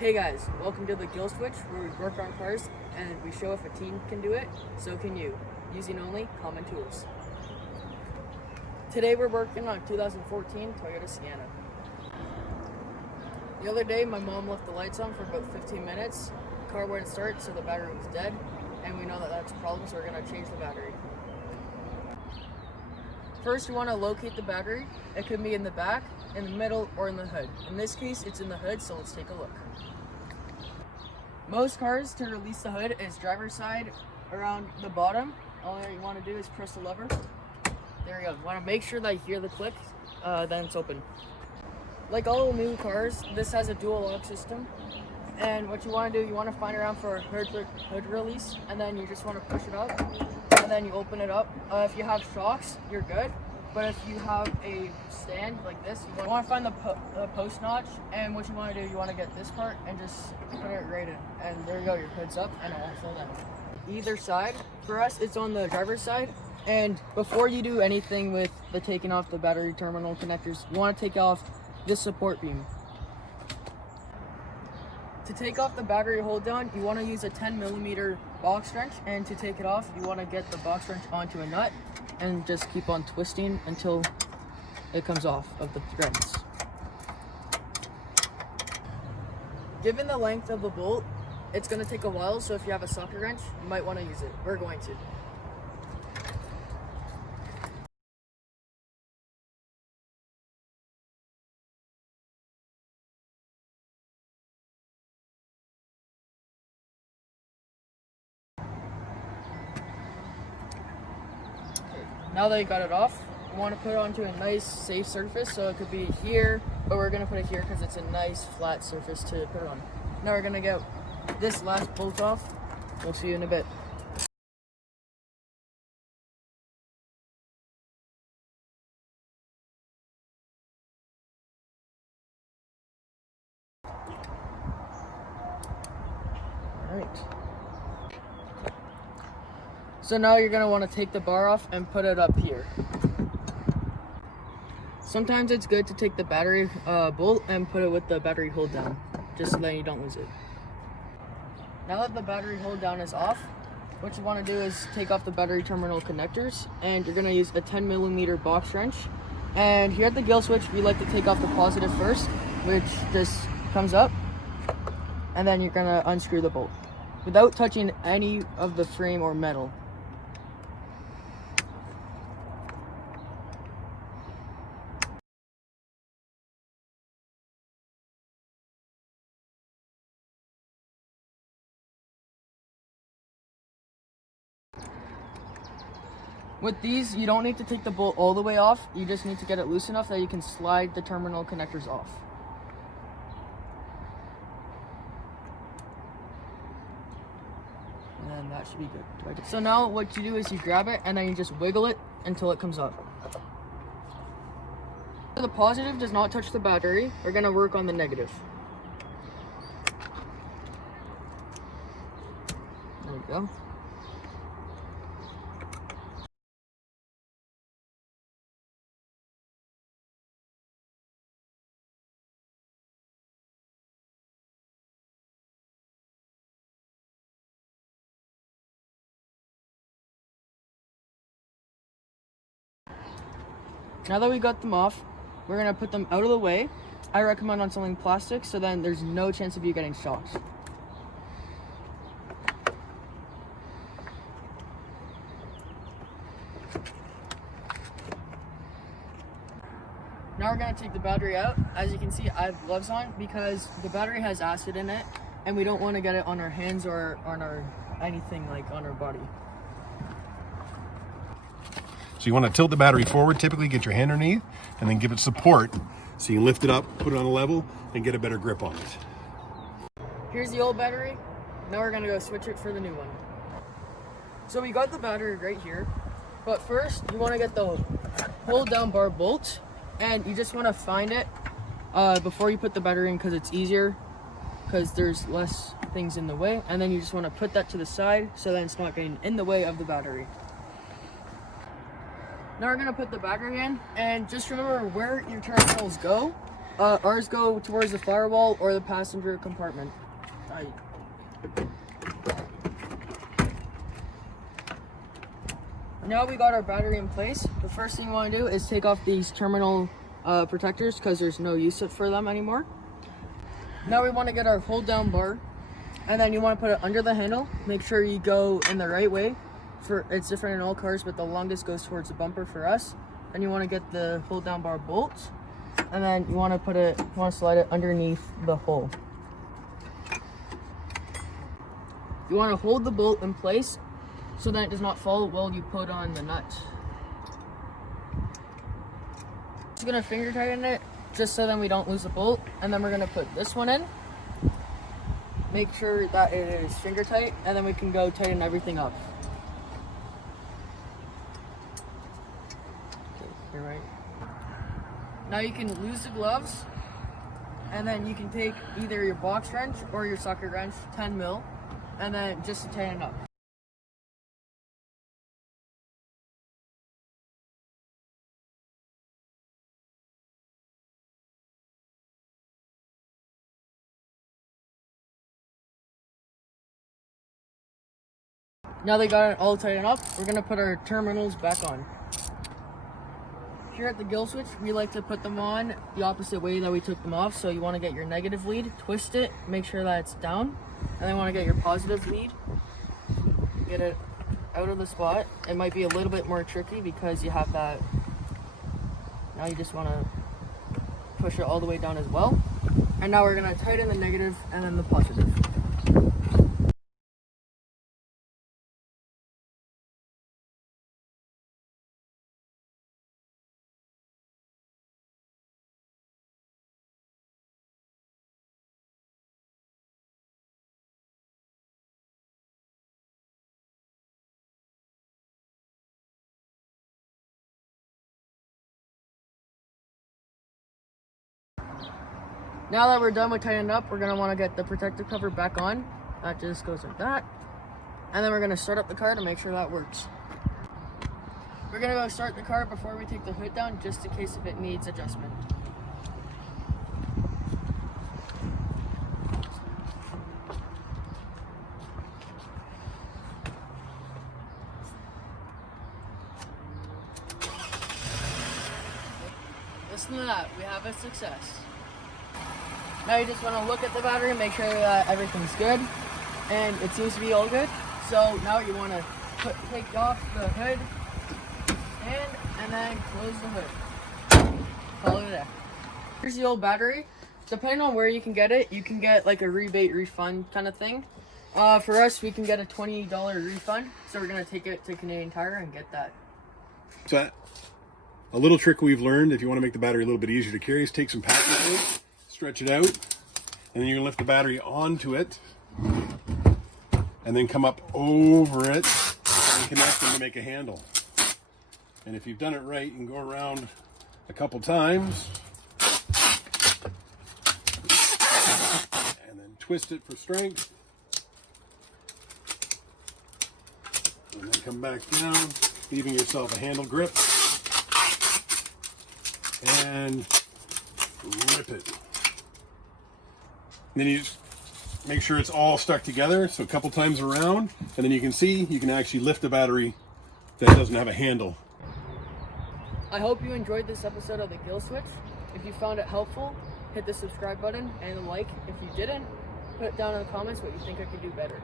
Hey guys, welcome to the Switch, where we work on cars and we show if a team can do it, so can you, using only common tools. Today we're working on a 2014 Toyota Sienna. The other day my mom left the lights on for about 15 minutes, the car wouldn't start so the battery was dead, and we know that that's a problem, so we're going to change the battery. First you want to locate the battery. It could be in the back, in the middle, or in the hood. In this case it's in the hood, so let's take a look. Most cars, to release the hood, is driver's side around the bottom. All you want to do is press the lever. There you go. You want to make sure that you hear the click, then it's open. Like all new cars, this has a dual lock system. And what you want to do, you want to find around for a hood release, and then you just want to push it up, and then you open it up. If you have shocks, you're good. But if you have a stand like this, you want to find the post notch, and what you want to do, you want to get this part and just put it right in. And there you go, your hood's up and it won't fall down. Either side, for us, it's on the driver's side. And before you do anything with the taking off the battery terminal connectors, you want to take off this support beam. To take off the battery hold down, you want to use a 10mm box wrench, and to take it off, you want to get the box wrench onto a nut and just keep on twisting until it comes off of the threads. Given the length of the bolt, it's going to take a while, so if you have a socket wrench, you might want to use it. We're going to. Now that you got it off, you want to put it onto a nice safe surface, so it could be here, but we're going to put it here because it's a nice flat surface to put it on. Now we're going to get this last bolt off. We'll see you in a bit. Alright. So now you're going to want to take the bar off and put it up here. Sometimes it's good to take the battery bolt and put it with the battery hold down, just so that you don't lose it. Now that the battery hold down is off, what you want to do is take off the battery terminal connectors, and you're going to use a 10mm box wrench. And here at the Switch, we like to take off the positive first, which just comes up, and then you're going to unscrew the bolt without touching any of the frame or metal. With these, you don't need to take the bolt all the way off. You just need to get it loose enough that you can slide the terminal connectors off. And then that should be good. So now what you do is you grab it and then you just wiggle it until it comes up. The positive does not touch the battery. We're going to work on the negative. There we go. Now that we got them off, we're going to put them out of the way. I recommend on something plastic, so then there's no chance of you getting shocks. Now we're going to take the battery out. As you can see, I have gloves on because the battery has acid in it, and we don't want to get it on our hands or on our anything like on our body. So you want to tilt the battery forward, typically get your hand underneath, and then give it support. So you lift it up, put it on a level, and get a better grip on it. Here's the old battery. Now we're gonna go switch it for the new one. So we got the battery right here, but first you want to get the hold down bar bolt, and you just want to find it before you put the battery in, because it's easier, because there's less things in the way. And then you just want to put that to the side so then it's not getting in the way of the battery. Now we're going to put the battery in, and just remember where your terminals go. Ours go towards the firewall or the passenger compartment. Now we got our battery in place. The first thing you want to do is take off these terminal protectors because there's no use for them anymore. Now we want to get our hold down bar, and then you want to put it under the handle. Make sure you go in the right way. It's different in all cars, but the longest goes towards the bumper for us. Then you want to get the hold down bar bolt, and then you want to slide it underneath the hole. You want to hold the bolt in place so that it does not fall while you put on the nut. Just gonna finger tighten it just so then we don't lose the bolt, and then we're gonna put this one in. Make sure that it is finger tight, and then we can go tighten everything up. Okay, you're right. Now you can lose the gloves, and then you can take either your box wrench or your socket wrench, 10 mil, and then just to tighten up. Now they got it all tightened up, we're gonna put our terminals back on. Here at the Gill Switch, we like to put them on the opposite way that we took them off. So you want to get your negative lead, twist it, make sure that it's down, and then you want to get your positive lead, get it out of the spot. It might be a little bit more tricky because you have that. Now you just want to push it all the way down as well. And now we're gonna tighten the negative and then the positive. Now that we're done with tightening up, we're gonna want to get the protective cover back on. That just goes like that. And then we're gonna start up the car to make sure that works. We're gonna go start the car before we take the hood down, just in case if it needs adjustment. Listen to that, we have a success. Now you just want to look at the battery and make sure that everything's good, and it seems to be all good. So now you want to take off the hood and then close the hood. Call it a day. Here's the old battery. Depending on where you can get it, you can get like a rebate refund kind of thing. For us, we can get a $20 refund, so we're gonna take it to Canadian Tire and get that. So a little trick we've learned, if you want to make the battery a little bit easier to carry, is take some packing tape, stretch it out, and then you can lift the battery onto it, and then come up over it and connect them to make a handle. And if you've done it right, you can go around a couple times and then twist it for strength, and then come back down, leaving yourself a handle grip, and rip it. And then you just make sure it's all stuck together, so a couple times around, and then you can see you can actually lift the battery that doesn't have a handle. I hope you enjoyed this episode of the Gill Switch. If you found it helpful, hit the subscribe button and like. If you didn't, put down in the comments what you think I could do better.